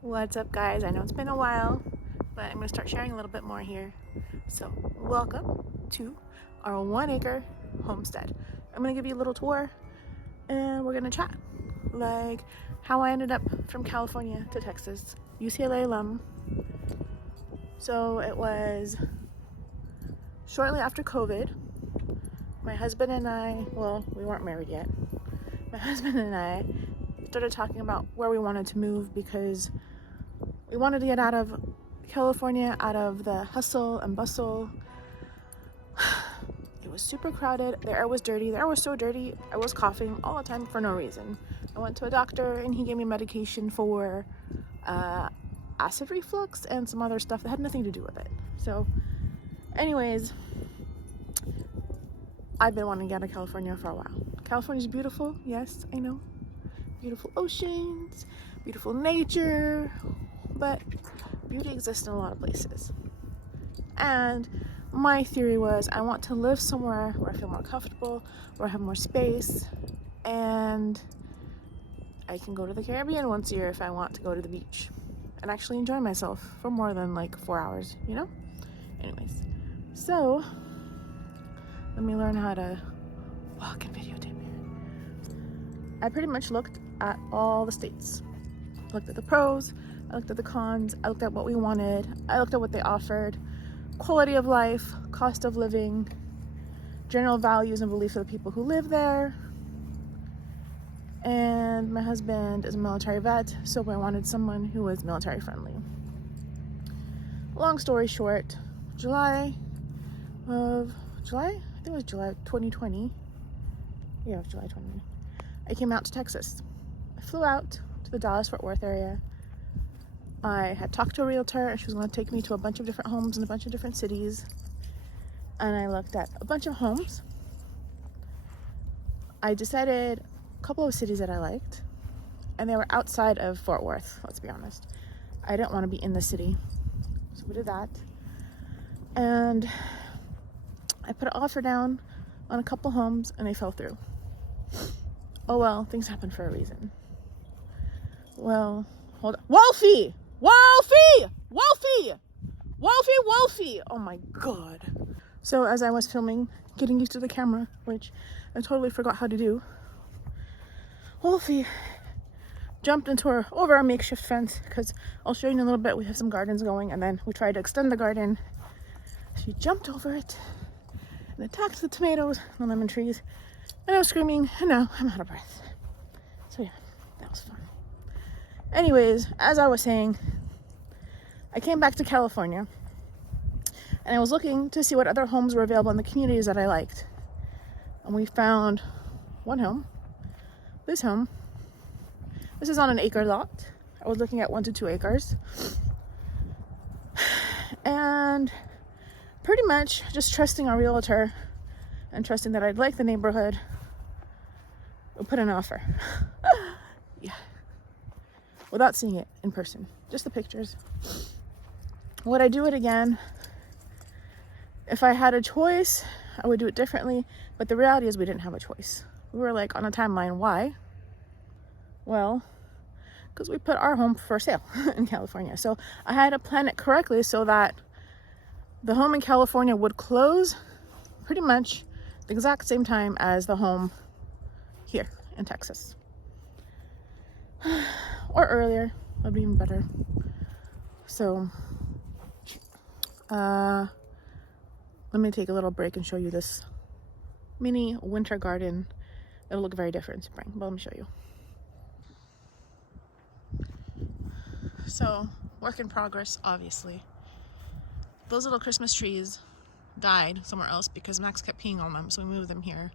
What's up, guys? I know it's been a while, but I'm gonna start sharing a little bit more here. So welcome to our 1 acre homestead. I'm gonna give you a little tour and we're gonna chat like how I ended up from California to Texas, UCLA alum. So it was shortly after COVID. My husband and I, well, we weren't married yet. My husband and I started talking about where we wanted to move because we wanted to get out of California, out of the hustle and bustle. It was super crowded. The air was dirty. The air was so dirty, I was coughing all the time for no reason. I went to a doctor and he gave me medication for acid reflux and some other stuff that had nothing to do with it. So anyways, I've been wanting to get out of California for a while. California's beautiful, yes, I know. Beautiful oceans, beautiful nature, but beauty exists in a lot of places. And my theory was I want to live somewhere where I feel more comfortable, where I have more space, and I can go to the Caribbean once a year if I want to go to the beach and actually enjoy myself for more than like 4 hours, you know? Anyways, so let me learn how to walk and videotape here. I pretty much looked at all the states. I looked at the pros, I looked at the cons, I looked at what we wanted, I looked at what they offered, quality of life, cost of living, general values and beliefs of the people who live there. And my husband is a military vet, so I wanted someone who was military friendly. Long story short, I think it was July 2020. Yeah, it was July 2020. I came out to Texas. I flew out to the Dallas-Fort Worth area. I had talked to a realtor and she was going to take me to a bunch of different homes in a bunch of different cities. And I looked at a bunch of homes. I decided a couple of cities that I liked, and they were outside of Fort Worth, let's be honest. I didn't want to be in the city, so we did that. And I put an offer down on a couple homes and they fell through. Oh well, things happen for a reason. Well, hold on. Wolfie! Wolfie! Wolfie! Wolfie! Wolfie! Oh my god. So as I was filming, getting used to the camera, which I totally forgot how to do, Wolfie jumped over our makeshift fence, because I'll show you in a little bit, we have some gardens going, and then we tried to extend the garden. She jumped over it and attacked the tomatoes and the lemon trees, and I was screaming, and now I'm out of breath. So yeah, that was fun. Anyways, as I was saying, I came back to California and I was looking to see what other homes were available in the communities that I liked. And we found one home. This home. This is on an acre lot. I was looking at 1 to 2 acres. And pretty much just trusting our realtor and trusting that I'd like the neighborhood, we put an offer. Yeah. Without seeing it in person, just the pictures. Would I do it again? If I had a choice, I would do it differently, but the reality is we didn't have a choice. We were like on a timeline. Why? Well, because we put our home for sale in California. So I had to plan it correctly so that the home in California would close pretty much the exact same time as the home here in Texas. Or earlier, would be even better. So, let me take a little break and show you this mini winter garden. It'll look very different in spring, but let me show you. So, work in progress, obviously. Those little Christmas trees died somewhere else because Max kept peeing on them, so we moved them here.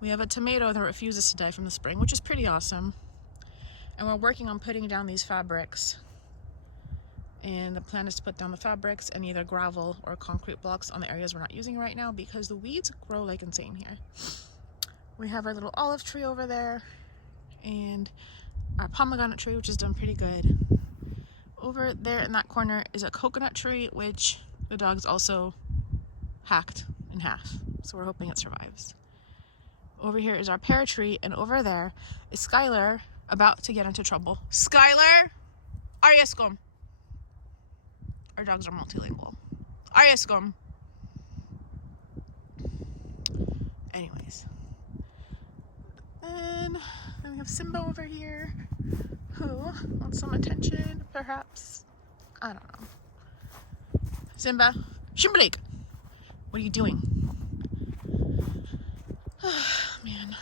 We have a tomato that refuses to die from the spring, which is pretty awesome. And we're working on putting down these fabrics. And the plan is to put down the fabrics and either gravel or concrete blocks on the areas we're not using right now because the weeds grow like insane here. We have our little olive tree over there and our pomegranate tree, which is doing pretty good. Over there in that corner is a coconut tree, which the dogs also hacked in half. So we're hoping it survives. Over here is our pear tree, and over there is Skylar, about to get into trouble. Skylar, Ariescom. Our dogs are multilingual. Ariescom. Anyways. And then we have Simba over here, who wants some attention, perhaps. I don't know. Simba, Shimblake, what are you doing? Man.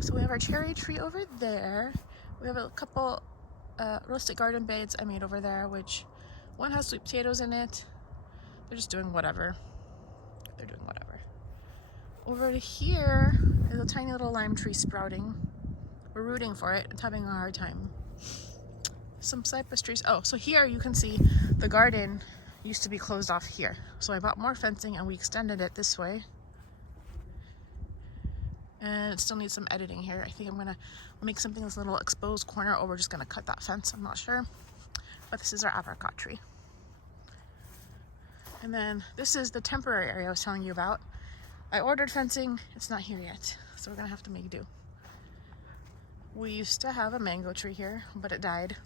So we have our cherry tree over there. We have a couple roasted garden beds I made over there, which one has sweet potatoes in it. They're just doing whatever. They're doing whatever. Over to here is a tiny little lime tree sprouting. We're rooting for it. It's having a hard time. Some cypress trees. Oh, so here you can see the garden used to be closed off here. So I bought more fencing and we extended it this way. And it still needs some editing here. I think I'm gonna make something this little exposed corner, or we're just gonna cut that fence. I'm not sure. But this is our apricot tree. And then this is the temporary area I was telling you about. I ordered fencing, it's not here yet, so we're gonna have to make do. We used to have a mango tree here, but it died.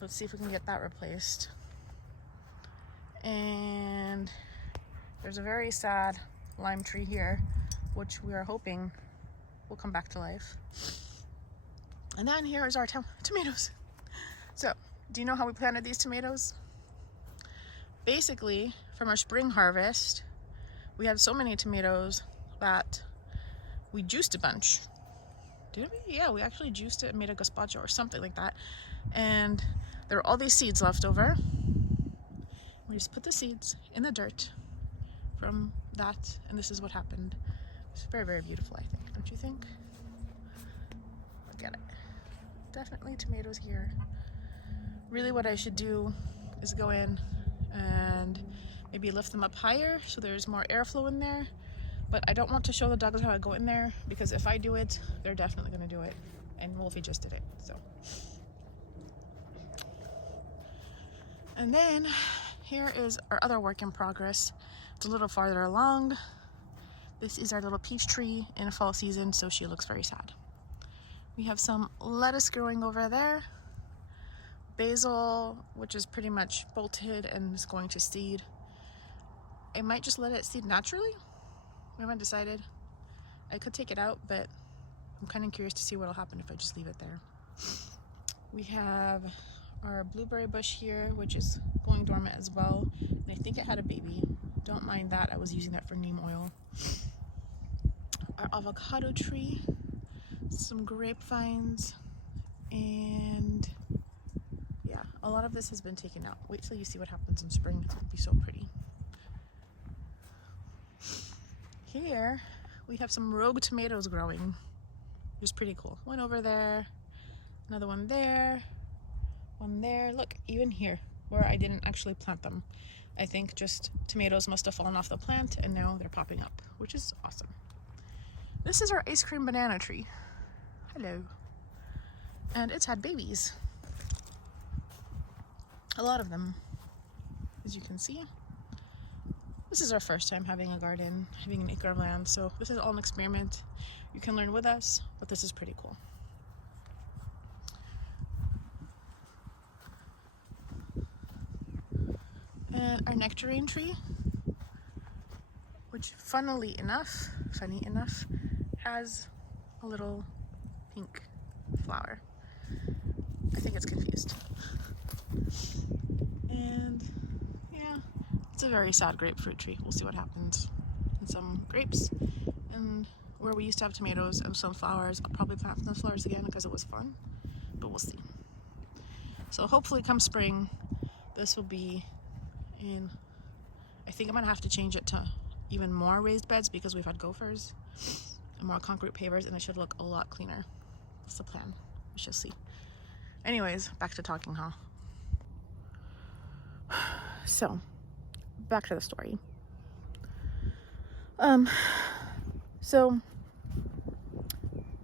Let's see if we can get that replaced. And there's a very sad lime tree here, which we are hoping will come back to life. And then here's our tomatoes. So, do you know how we planted these tomatoes? Basically, from our spring harvest, we had so many tomatoes that we juiced a bunch. Did we? Yeah, we actually juiced it and made a gazpacho or something like that. And there were all these seeds left over. We just put the seeds in the dirt from that, and this is what happened. It's very, very beautiful, I think. Don't you think? Look at it. Definitely tomatoes here. Really what I should do is go in and maybe lift them up higher so there's more airflow in there. But I don't want to show the dogs how I go in there, because if I do it, they're definitely going to do it. And Wolfie just did it, so. And then here is our other work in progress. It's a little farther along. This is our little peach tree in fall season, so she looks very sad. We have some lettuce growing over there. Basil, which is pretty much bolted and is going to seed. I might just let it seed naturally. We haven't decided. I could take it out, but I'm kind of curious to see what will happen if I just leave it there. We have our blueberry bush here, which is going dormant as well. And I think it had a baby. Don't mind that. I was using that for neem oil. Our avocado tree, some grapevines, and yeah, a lot of this has been taken out. Wait till you see what happens in spring. It's going to be so pretty. Here we have some rogue tomatoes growing, which is pretty cool. One over there, another one there, one there. Look, even here where I didn't actually plant them. I think just tomatoes must have fallen off the plant and now they're popping up, which is awesome. This is our ice cream banana tree. Hello. And it's had babies. A lot of them, as you can see. This is our first time having a garden, having an acre of land, so this is all an experiment. You can learn with us, but this is pretty cool. And our nectarine tree, which funny enough, has a little pink flower. I think it's confused. And yeah, it's a very sad grapefruit tree. We'll see what happens. And some grapes, and where we used to have tomatoes and sunflowers, I'll probably plant sunflowers again because it was fun, but we'll see. So hopefully come spring, this will be in, I think I'm gonna have to change it to even more raised beds because we've had gophers and more concrete pavers, and it should look a lot cleaner. That's the plan. We shall see. Anyways, back to talking, huh? So, back to the story. So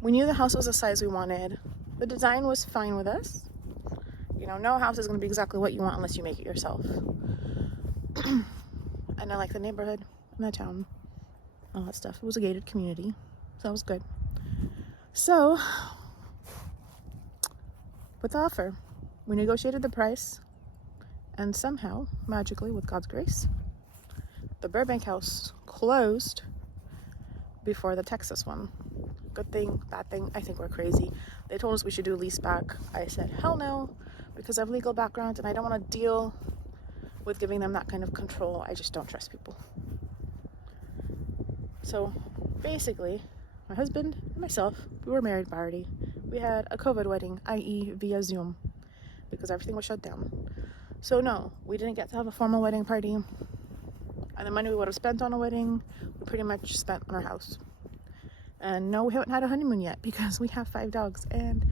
we knew the house was the size we wanted. The design was fine with us. You know, no house is going to be exactly what you want unless you make it yourself. And I like the neighborhood and the town, all that stuff. It was a gated community, so that was good. So with the offer. We negotiated the price, and somehow, magically, with God's grace, the Burbank house closed before the Texas one. Good thing, bad thing, I think we're crazy. They told us we should do lease back. I said, hell no, because I have legal background and I don't want to deal with giving them that kind of control. I just don't trust people. So basically, my husband and myself, we were married already. We had a COVID wedding, i.e. via Zoom, because everything was shut down. So no, we didn't get to have a formal wedding party. And the money we would have spent on a wedding, we pretty much spent on our house. And no, we haven't had a honeymoon yet because we have 5 dogs and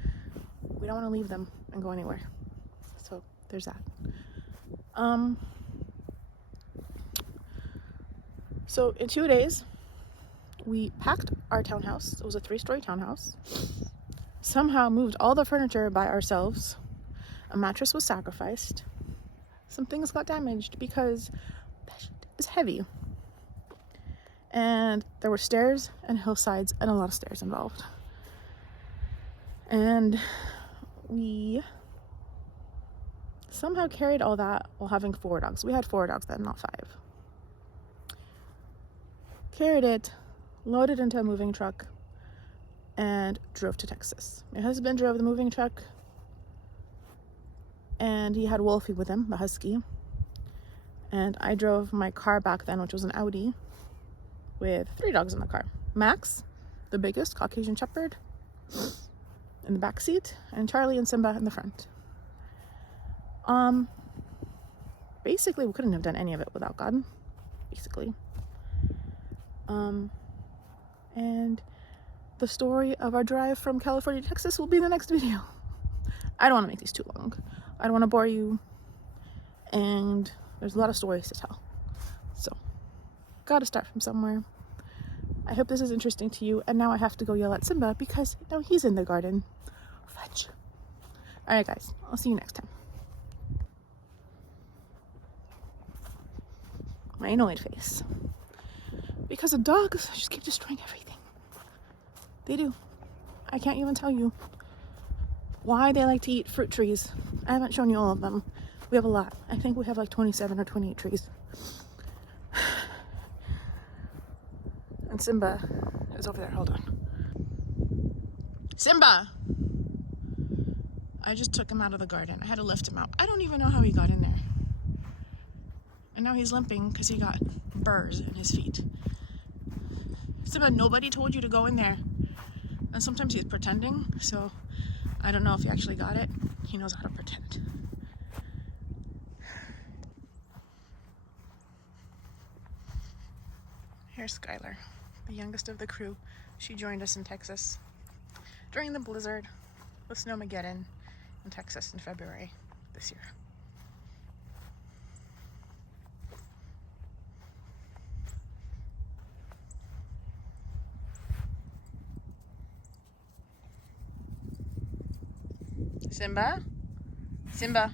we don't want to leave them and go anywhere. So there's that. So in 2 days, we packed our townhouse. It was a 3-story townhouse. Somehow moved all the furniture by ourselves. A mattress was sacrificed. Some things got damaged because that shit is heavy. And there were stairs and hillsides and a lot of stairs involved. And we somehow carried all that while having 4 dogs. We had 4 dogs then, not 5. Carried it, loaded into a moving truck, and drove to Texas. My husband drove the moving truck, and he had Wolfie with him, the husky. And I drove my car back then, which was an Audi, with 3 dogs in the car. Max, the biggest Caucasian Shepherd, in the back seat, and Charlie and Simba in the front. Basically, we couldn't have done any of it without God. Basically. And the story of our drive from California to Texas will be in the next video. I don't want to make these too long. I don't want to bore you. And there's a lot of stories to tell. So, gotta start from somewhere. I hope this is interesting to you. And now I have to go yell at Simba because now he's in the garden. Fudge. Alright guys, I'll see you next time. My annoyed face. Because the dogs just keep destroying everything. They do. I can't even tell you why they like to eat fruit trees. I haven't shown you all of them. We have a lot. I think we have like 27 or 28 trees. And Simba is over there. Hold on. Simba! I just took him out of the garden. I had to lift him out. I don't even know how he got in there. And now he's limping because he got burrs in his feet. Simba, nobody told you to go in there. And sometimes he's pretending, so I don't know if he actually got it. He knows how to pretend. Here's Skylar, the youngest of the crew. She joined us in Texas during the blizzard with Snowmageddon in Texas in February this year. Simba? Simba?